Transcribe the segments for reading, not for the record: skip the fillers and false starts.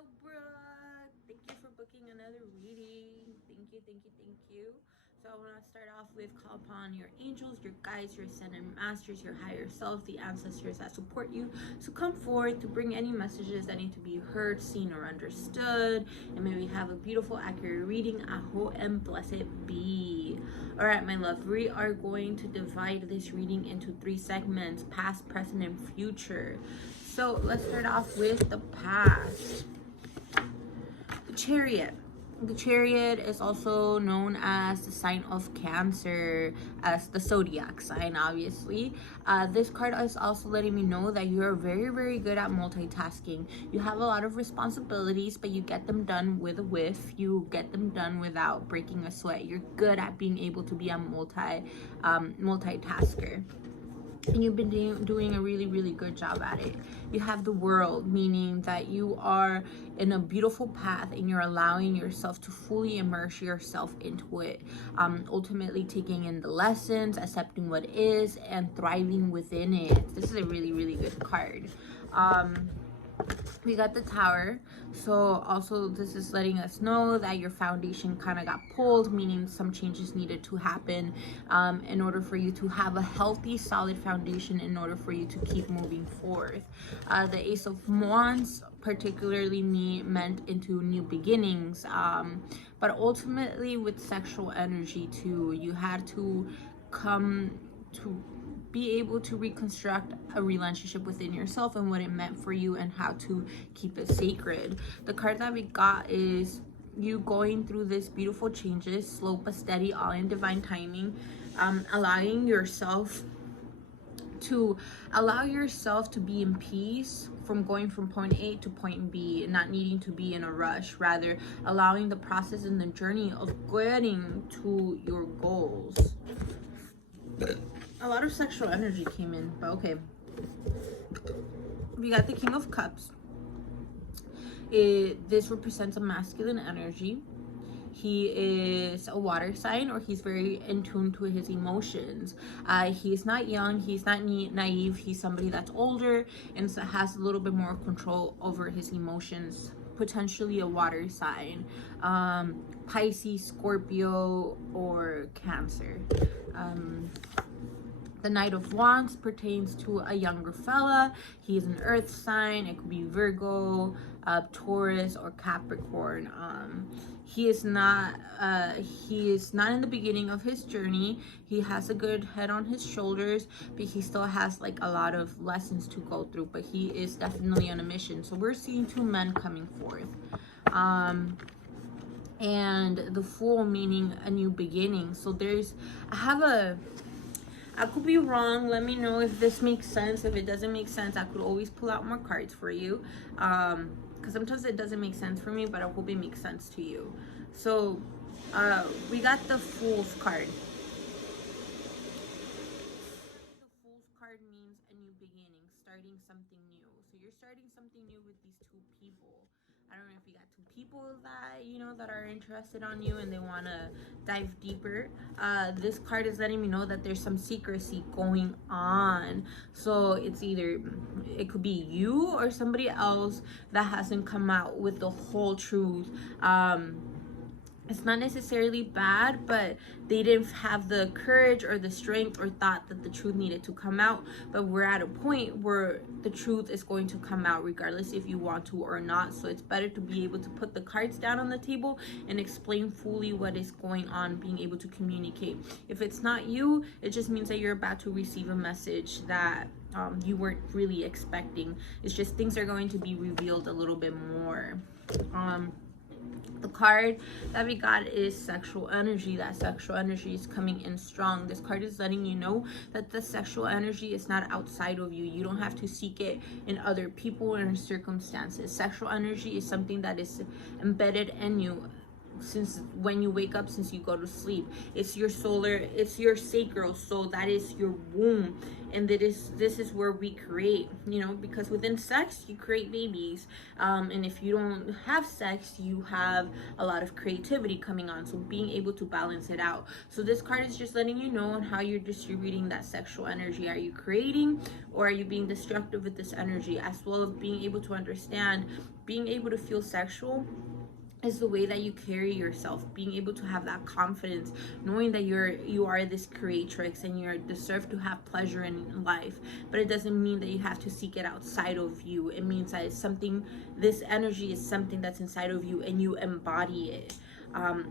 Hello, Brooke. Thank you for booking another reading. Thank you. So I want to start off with call upon your angels, your guides, your ascended masters, your higher self, the ancestors that support you. So come forth to bring any messages that need to be heard, seen, or understood. And may we have a beautiful, accurate reading. Aho and blessed be. All right, my love. We are going to divide this reading into 3 segments: past, present, and future. So let's start off with the past. The Chariot. The Chariot is also known as the sign of Cancer, as the zodiac sign, obviously. This card is also letting me know that you are very, very good at multitasking. You have a lot of responsibilities, but you get them done with a whiff. You get them done without breaking a sweat. You're good at being able to be a multitasker. And you've been doing a really, really good job at it. You have the World, meaning that you are in a beautiful path and you're allowing yourself to fully immerse yourself into it, ultimately taking in the lessons, accepting what is, and thriving within it. This is a really, really good card. We got the Tower. So also this is letting us know that your foundation kind of got pulled, meaning some changes needed to happen in order for you to have a healthy, solid foundation, in order for you to keep moving forth. The Ace of Wands particularly meant into new beginnings, but ultimately with sexual energy too. You had to come to be able to reconstruct a relationship within yourself and what it meant for you and how to keep it sacred. The card that we got is you going through this beautiful changes, slow but steady, all in divine timing, allowing yourself to be in peace from going from point A to point B, not needing to be in a rush, rather allowing the process and the journey of getting to your goals. A lot of sexual energy came in, but okay. We got the King of Cups. This represents a masculine energy. He is a water sign, or he's very in tune to his emotions. He's not young, he's not naive, he's somebody that's older and so has a little bit more control over his emotions. Potentially a water sign, Pisces, Scorpio, or Cancer. The Knight of Wands pertains to a younger fella. He's an earth sign. It could be Virgo, Taurus, or Capricorn. He is not in the beginning of his journey. He has a good head on his shoulders, but he still has like a lot of lessons to go through, but he is definitely on a mission. So we're seeing 2 men coming forth. And the Fool, meaning a new beginning. So I could be wrong. Let me know if this makes sense. If it doesn't make sense, I could always pull out more cards for you. Because sometimes it doesn't make sense for me, but I hope it makes sense to you. So we got the Fool's card. The Fool's card means a new beginning, starting something new. So you're starting something new with these 2 people. I don't know if you got 2 people that that are interested on you and they want to dive deeper. This card is letting me know that there's some secrecy going on. So it could be you or somebody else that hasn't come out with the whole truth. It's not necessarily bad, but they didn't have the courage or the strength or thought that the truth needed to come out. But we're at a point where the truth is going to come out regardless if you want to or not. So it's better to be able to put the cards down on the table and explain fully what is going on, being able to communicate. If it's not you, it just means that you're about to receive a message that you weren't really expecting. It's just things are going to be revealed a little bit more. The card that we got is sexual energy. That sexual energy is coming in strong. This card is letting you know that the sexual energy is not outside of you. You don't have to seek it in other people or in circumstances. Sexual energy is something that is embedded in you. since when you wake up, since you go to sleep. It's your your sacral, so that is your womb. And this is where we create, you know, because within sex you create babies, and if you don't have sex, you have a lot of creativity coming on, so being able to balance it out. So this card is just letting you know on how you're distributing that sexual energy. Are you creating, or are you being destructive with this energy? As well as being able to understand, being able to feel sexual is the way that you carry yourself, being able to have that confidence, knowing that you are this creatrix and you deserve to have pleasure in life. But it doesn't mean that you have to seek it outside of you. It means that it's something, this energy is something that's inside of you and you embody it.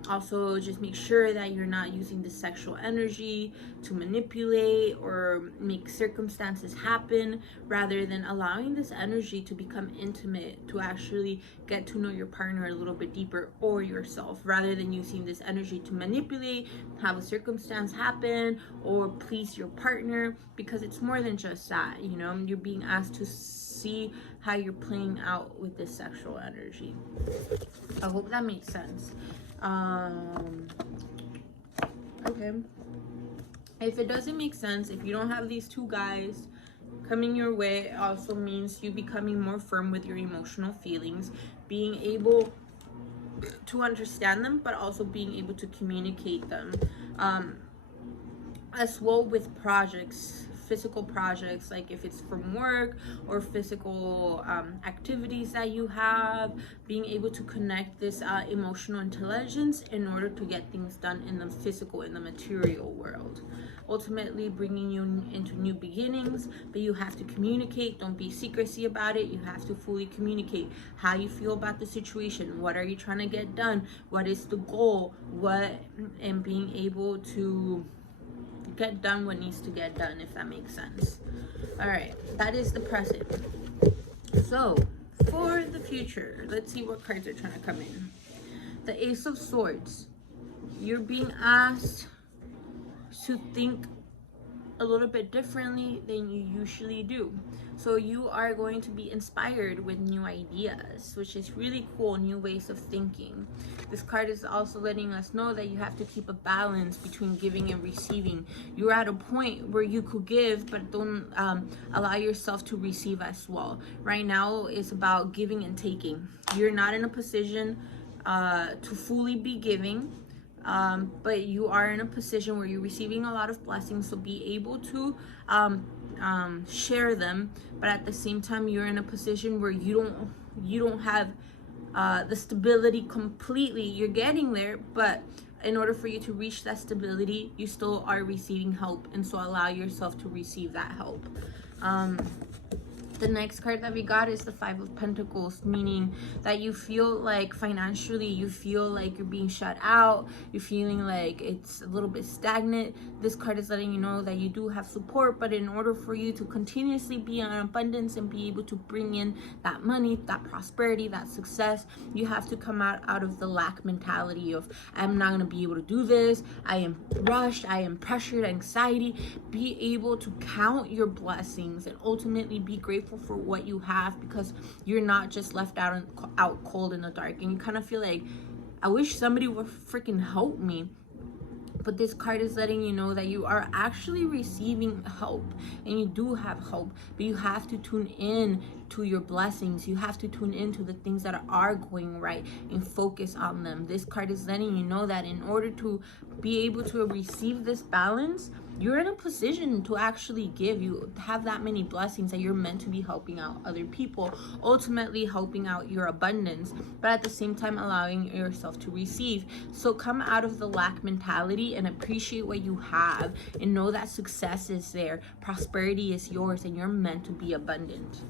Also, just make sure that you're not using the sexual energy to manipulate or make circumstances happen, rather than allowing this energy to become intimate, to actually get to know your partner a little bit deeper, or yourself, rather than using this energy to manipulate, have a circumstance happen, or please your partner, because it's more than just that. You know, you're being asked to see how you're playing out with this sexual energy. I hope that makes sense. Okay, if it doesn't make sense, if you don't have these two guys coming your way, it also means you becoming more firm with your emotional feelings, being able to understand them, but also being able to communicate them, as well with projects, physical projects, like if it's from work or physical activities that you have, being able to connect this emotional intelligence in order to get things done in the physical, in the material world, ultimately bringing you into new beginnings. But you have to communicate. Don't be secrecy about it. You have to fully communicate how you feel about the situation. What are you trying to get done? What is the goal? And being able to get done what needs to get done, if that makes sense. All right, that is the present. So for the future, let's see what cards are trying to come in. The Ace of Swords. You're being asked to think a little bit differently than you usually do. So you are going to be inspired with new ideas, which is really cool, new ways of thinking. This card is also letting us know that you have to keep a balance between giving and receiving. You're at a point where you could give, but don't allow yourself to receive as well. Right now it's about giving and taking. You're not in a position to fully be giving, but you are in a position where you're receiving a lot of blessings, so be able to share them. But at the same time, you're in a position where you don't have the stability completely. You're getting there, but in order for you to reach that stability, you still are receiving help, and so allow yourself to receive that help. The next card that we got is the Five of Pentacles, meaning that you feel like financially, you feel like you're being shut out, you're feeling like it's a little bit stagnant. This card is letting you know that you do have support, but in order for you to continuously be in abundance and be able to bring in that money, that prosperity, that success, you have to come out of the lack mentality of, I'm not going to be able to do this, I am rushed, I am pressured, anxiety. Be able to count your blessings and ultimately be grateful for what you have, because you're not just left out cold in the dark, and you kind of feel like, I wish somebody would freaking help me. But this card is letting you know that you are actually receiving help, and you do have hope, but you have to tune in to your blessings. You have to tune into the things that are going right and focus on them. This card is letting you know that in order to be able to receive this balance, you're in a position to actually give. You have that many blessings that you're meant to be helping out other people, ultimately helping out your abundance, but at the same time allowing yourself to receive. So come out of the lack mentality and appreciate what you have, and know that success is there, prosperity is yours, and you're meant to be abundant.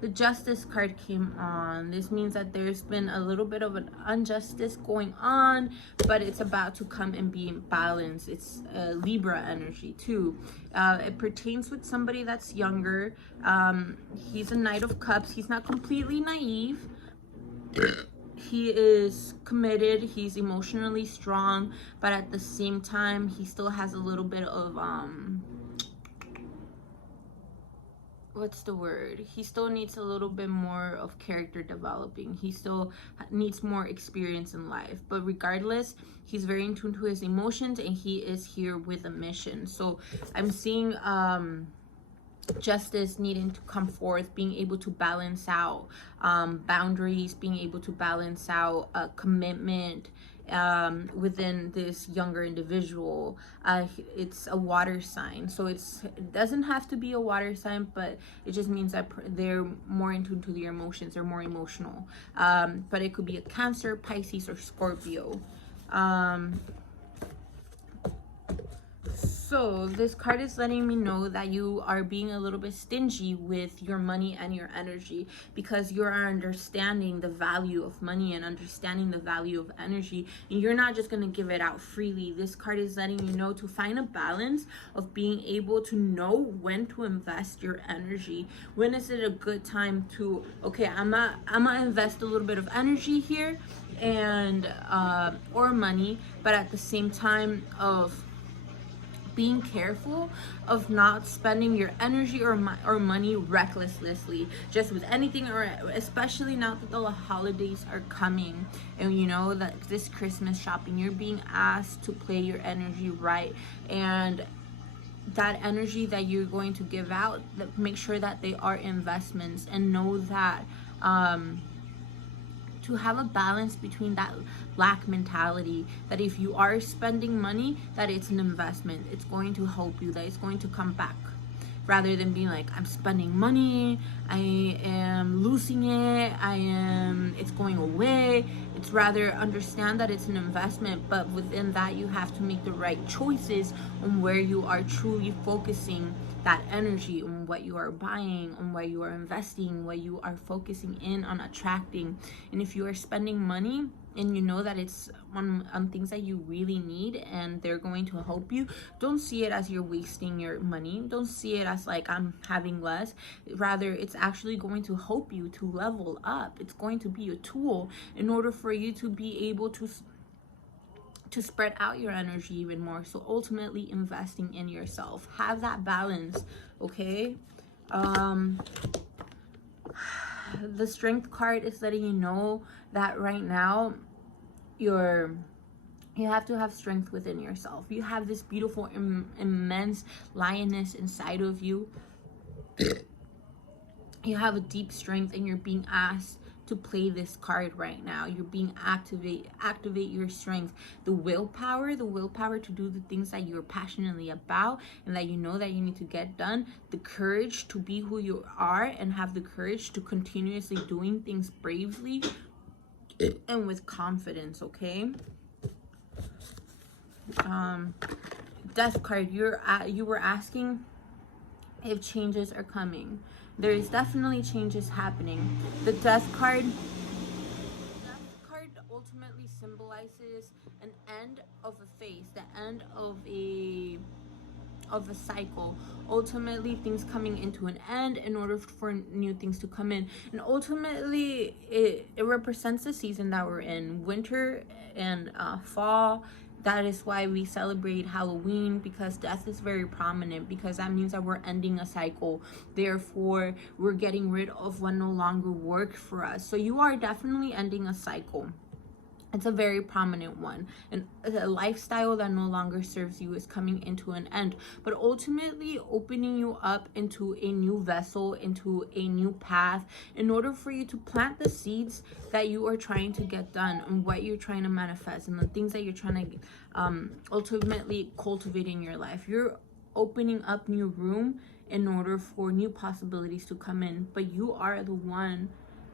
The Justice card came on. This means that there's been a little bit of an injustice going on, but it's about to come and be in balance. It's Libra energy too. It pertains with somebody that's younger. He's a Knight of Cups. He's not completely naive. He is committed. He's emotionally strong, but at the same time, he still has a little bit of what's the word? He still needs a little bit more of character developing. He still needs more experience in life. But regardless, he's very in tune to his emotions, and he is here with a mission. So I'm seeing justice needing to come forth, being able to balance out boundaries, being able to balance out commitment within this younger individual. It's a water sign, so it doesn't have to be a water sign, but it just means that they're more in tune to their emotions, they're more emotional. But it could be a Cancer, Pisces, or Scorpio. So this card is letting me know that you are being a little bit stingy with your money and your energy, because you are understanding the value of money and understanding the value of energy, and you're not just going to give it out freely. This card is letting you know to find a balance of being able to know when to invest your energy. When is it a good time to, okay, I'm gonna invest a little bit of energy here and or money, but at the same time of being careful of not spending your energy or money recklessly just with anything, or especially now that the holidays are coming, and you know that this Christmas shopping, you're being asked to play your energy right, and that energy that you're going to give out, make sure that they are investments, and know that to have a balance between that lack mentality, that if you are spending money, that it's an investment, it's going to help you, that it's going to come back, rather than being like, I'm spending money, I am losing it, it's going away. It's rather understand that it's an investment, but within that you have to make the right choices on where you are truly focusing that energy, on what you are buying, on what you are investing, what you are focusing in on attracting. And if you are spending money and you know that it's on things that you really need and they're going to help you, don't see it as you're wasting your money. Don't see it as like I'm having less. Rather, it's actually going to help you to level up. It's going to be a tool in order for you to be able to spread out your energy even more. So ultimately investing in yourself. Have that balance, okay? The Strength card is letting you know that right now you have to have strength within yourself. You have this beautiful immense lioness inside of you. You have a deep strength, and you're being asked to play this card right now. You're being activate your strength, the willpower to do the things that you're passionately about and that you know that you need to get done, the courage to be who you are and have the courage to continuously doing things bravely and with confidence, okay? Death card, you were asking if changes are coming. There is definitely changes happening. The Death card ultimately symbolizes an end of a phase, the end of a cycle. Ultimately, things coming into an end in order for new things to come in. And ultimately, it represents the season that we're in, winter and fall. That is why we celebrate Halloween, because death is very prominent, because that means that we're ending a cycle. Therefore, we're getting rid of what no longer worked for us. So you are definitely ending a cycle. It's a very prominent one, and a lifestyle that no longer serves you is coming into an end, but ultimately opening you up into a new vessel, into a new path, in order for you to plant the seeds that you are trying to get done, and what you're trying to manifest, and the things that you're trying to ultimately cultivate in your life. You're opening up new room in order for new possibilities to come in, but you are the one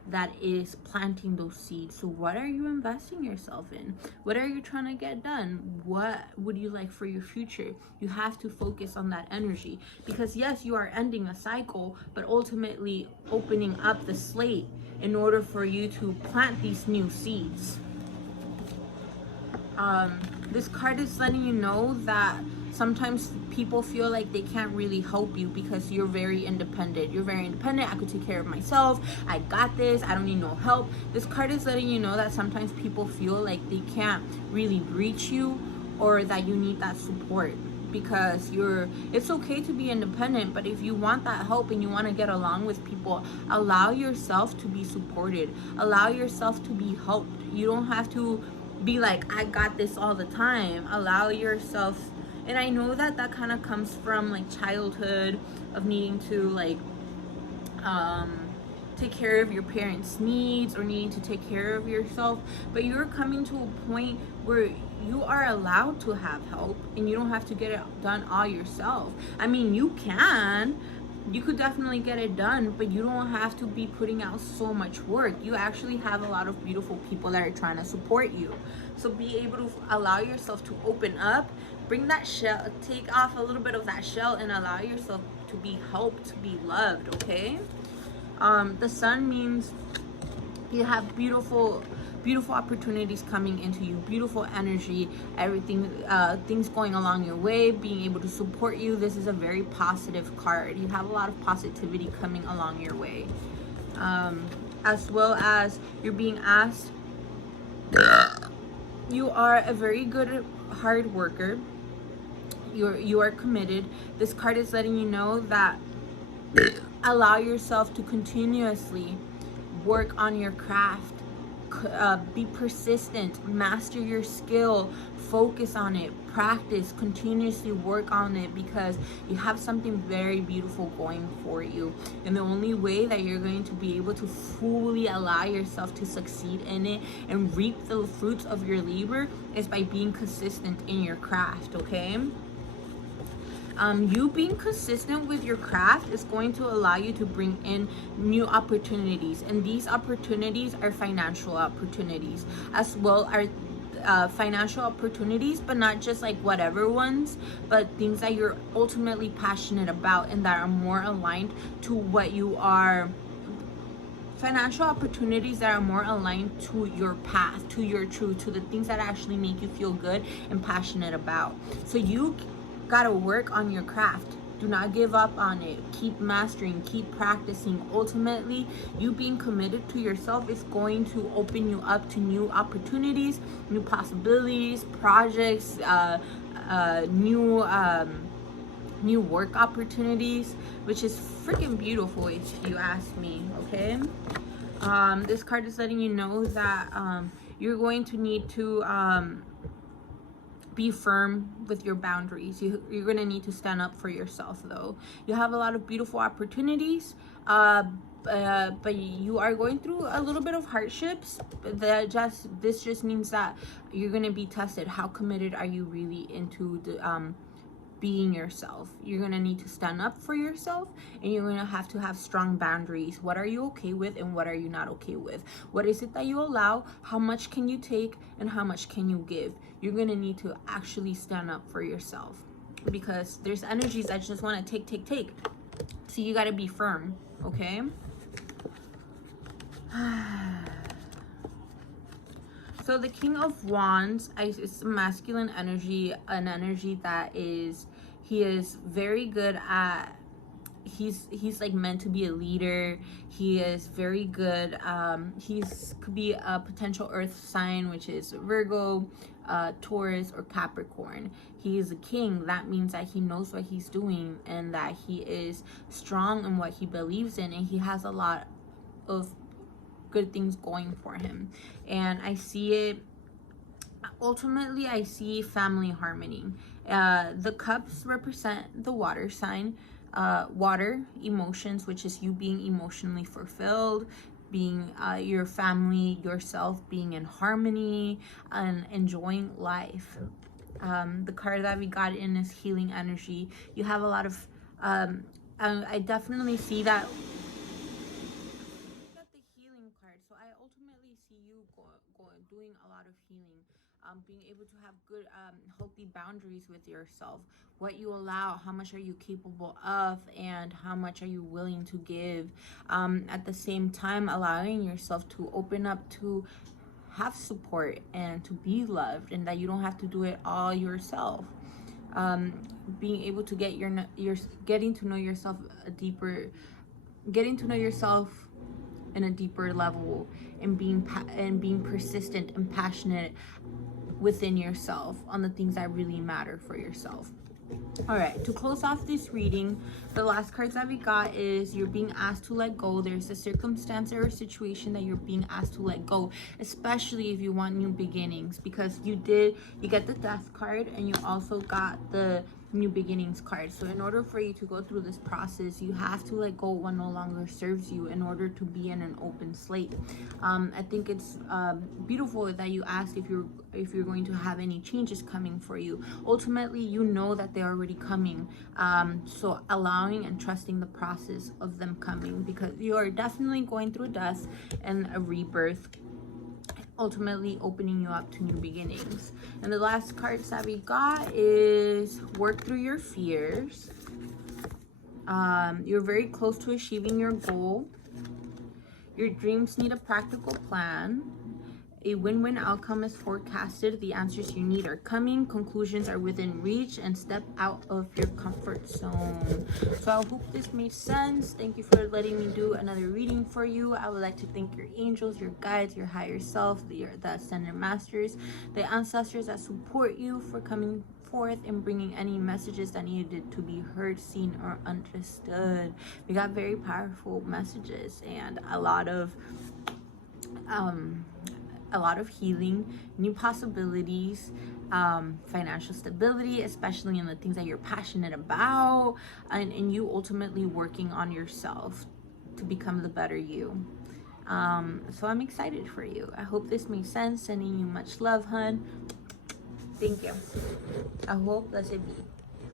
that is planting those seeds. So what are you investing yourself in? What are you trying to get done? What would you like for your future? You have to focus on that energy, because yes, you are ending a cycle, but ultimately opening up the slate in order for you to plant these new seeds. This card is letting you know that sometimes people feel like they can't really help you because you're very independent. You're very independent. I could take care of myself. I got this. I don't need no help. This card is letting you know that sometimes people feel like they can't really reach you, or that you need that support. because it's okay to be independent, but if you want that help and you want to get along with people, allow yourself to be supported, allow yourself to be helped. You don't have to be like, I got this all the time. Allow yourself. And I know that that kind of comes from like childhood, of needing to like take care of your parents' needs or needing to take care of yourself, but you're coming to a point where you are allowed to have help and you don't have to get it done all yourself. I mean, you could definitely get it done, but you don't have to be putting out so much work. You actually have a lot of beautiful people that are trying to support you. So be able to allow yourself to open up, bring that shell, take off a little bit of that shell, and allow yourself to be helped, to be loved, okay? The sun means you have beautiful opportunities coming into you, beautiful energy, everything, things going along your way, being able to support you. This is a very positive card. You have a lot of positivity coming along your way, as well as you're being asked. You are a very good hard worker. You are committed. This card is letting you know that allow yourself to continuously work on your craft, be persistent, master your skill, focus on it, practice, continuously work on it, because you have something very beautiful going for you. And the only way that you're going to be able to fully allow yourself to succeed in it and reap the fruits of your labor is by being consistent in your craft, okay? You being consistent with your craft is going to allow you to bring in new opportunities, and these opportunities are financial opportunities, as well as financial opportunities, but not just like whatever ones, but things that you're ultimately passionate about and that are more aligned to what you are. Financial opportunities that are more aligned to your path, to your truth, to the things that actually make you feel good and passionate about. So you gotta work on your craft. Do not give up on it. Keep mastering, keep practicing. Ultimately, you being committed to yourself is going to open you up to new opportunities, new possibilities, projects, new work opportunities, which is freaking beautiful if you ask me, okay? This card is letting you know that you're going to need to be firm with your boundaries. You're going to need to stand up for yourself, though. You have a lot of beautiful opportunities, but you are going through a little bit of hardships. This just means that you're going to be tested. How committed are you really into the being yourself? You're gonna need to stand up for yourself, and you're gonna have to have strong boundaries. What are you okay with and what are you not okay with? What is it that you allow? How much can you take and how much can you give? You're gonna need to actually stand up for yourself, because there's energies that just want to take. So you got to be firm, okay? So the King of Wands is masculine energy, an energy that he is very good at, he's like meant to be a leader. He is very good. Could be a potential earth sign, which is Virgo, Taurus, or Capricorn. He is a king. That means that he knows what he's doing and that he is strong in what he believes in, and he has a lot of good things going for him. And I see it, ultimately I see family harmony. The cups represent the water sign, water emotions, which is you being emotionally fulfilled, being your family, yourself being in harmony and enjoying life. The card that we got in is healing energy. You have a lot of I definitely see that doing a lot of healing, being able to have good, healthy boundaries with yourself. What you allow, how much are you capable of, and how much are you willing to give. At the same time, allowing yourself to open up to have support and to be loved, and that you don't have to do it all yourself. Being able to get getting to know yourself getting to know yourself in a deeper level, and being persistent and passionate within yourself on the things that really matter for yourself. All right, to close off this reading, the last cards that we got is you're being asked to let go. There's a circumstance or a situation that you're being asked to let go, especially if you want new beginnings, because you get the death card and you also got the new beginnings card. So in order for you to go through this process, you have to let go what no longer serves you in order to be in an open slate. I think it's beautiful that you asked if you're going to have any changes coming for you. Ultimately, you know that they're already coming, so allowing and trusting the process of them coming, because you are definitely going through death and a rebirth, ultimately opening you up to new beginnings. And the last cards that we got is work through your fears. You're very close to achieving your goal. Your dreams need a practical plan. A win-win outcome is forecasted. The answers you need are coming. Conclusions are within reach, and step out of your comfort zone. So I hope this made sense. Thank you for letting me do another reading for you. I would like to thank your angels, your guides, your higher self, the ascended masters, the ancestors that support you, for coming forth and bringing any messages that needed to be heard, seen, or understood. We got very powerful messages and a lot of healing, new possibilities, financial stability, especially in the things that you're passionate about, and you ultimately working on yourself to become the better you. So I'm excited for you. I hope this makes sense. Sending you much love, hun. Thank you. I hope that's it be.